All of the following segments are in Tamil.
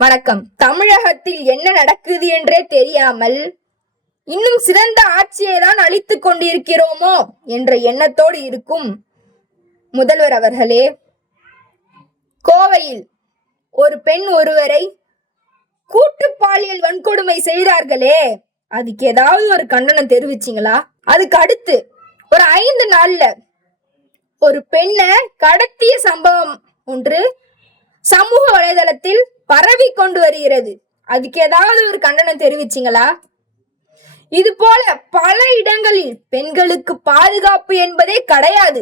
வணக்கம். தமிழகத்தில் என்ன நடக்குது என்றே தெரியாமல் இன்னும் சிறந்த ஆட்சியை தான் அளித்துக் கொண்டிருக்கிறோமோ என்ற எண்ணத்தோடு இருக்கும் முதல்வர் அவர்களே கோவையில் ஒரு பெண் ஒருவரை கூட்டு பாலியல் வன்கொடுமை செய்தார்களே அதுக்கு ஏதாவது ஒரு கண்டனம் தெரிவிச்சிங்களா? அதுக்கு அடுத்து ஒரு ஐந்து நாள்ல ஒரு பெண்ணை கடத்திய சம்பவம் ஒன்று சமூக வலைதளத்தில் பரவி கொண்டு வருகிறது. அதுக்கு ஏதாவது ஒரு கண்டனம் தெரிவிச்சிங்களா? இது போல பல இடங்களில் பெண்களுக்கு பாதுகாப்பு என்பதே கிடையாது.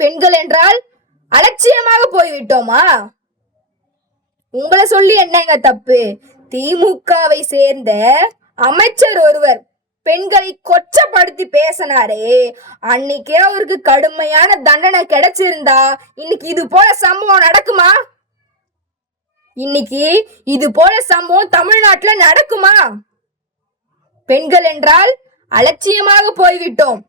பெண்கள் என்றால் அலட்சியமாக போய்விட்டோமா? உங்களை சொல்லி என்னங்க தப்பு? திமுகவை சேர்ந்த அமைச்சர் ஒருவர் பெண்களை கொச்சப்படுத்தி பேசினாரே. அன்னைக்கே அவருக்கு கடுமையான தண்டனை கிடைச்சிருந்தா இன்னைக்கு இது போல சம்பவம் நடக்குமா? இன்னைக்கு இது போல சம்பவம் தமிழ்நாட்டுல நடக்குமா? பெண்கள் என்றால் அலட்சியமாக போய்விட்டோம்.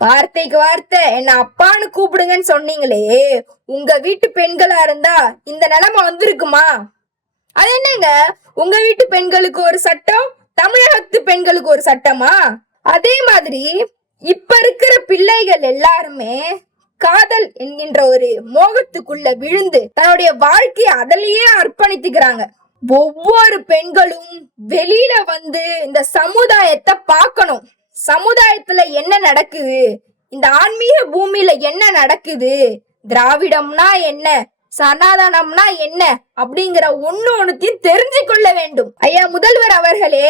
வார்த்தைக்கு வார்த்தை என்ன அப்பான்னு கூப்பிடுங்கன்னு சொன்னீங்களே. உங்க வீட்டு பெண்களா இருந்தா இந்த நிலைமை வந்திருக்குமா? அது என்னங்க? உங்க வீட்டு பெண்களுக்கு ஒரு சட்டம் தமிழகத்து பெண்களுக்கு ஒரு சட்டமா? அதே மாதிரி இப்ப இருக்கிற பிள்ளைகள் எல்லாருமே காதல் என்கின்ற ஒரு மோகத்துக்குள்ள விழுந்து தன்னுடைய வாழ்க்கையை அதிலேயே அர்ப்பணித்துக்கிறாங்க. ஒவ்வொரு பெண்களும் வெளியில வந்து இந்த சமுதாயத்தை பார்க்கணும். சமுதாயத்துல என்ன நடக்குது? இந்த ஆன்மீக பூமியில என்ன நடக்குது? திராவிடம்னா என்ன? சனாதனம்னா என்ன அப்படிங்கிற ஒன்னு ஒன்னுத்தையும் தெரிஞ்சு கொள்ள வேண்டும். ஐயா முதல்வர் அவர்களே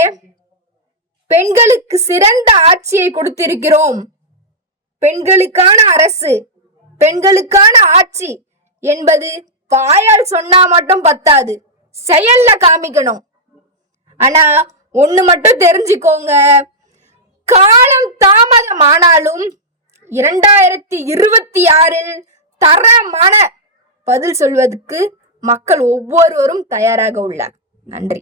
பெண்களுக்கு சிறந்த ஆட்சியை கொடுத்திருக்கிறோம். பெண்களுக்கான அரசு பெண்களுக்கான ஆட்சி என்பது வாயால் சொன்னா மட்டும் பத்தாது செயல்ல காமிக்கணும். ஆனா ஒண்ணு மட்டும் தெரிஞ்சுக்கோங்க. காலம் தாமதமானாலும் இரண்டாயிரத்தி இருபத்தி ஆறில் தரமான பதில் சொல்வதற்கு மக்கள் ஒவ்வொருவரும் தயாராக உள்ளார். நன்றி.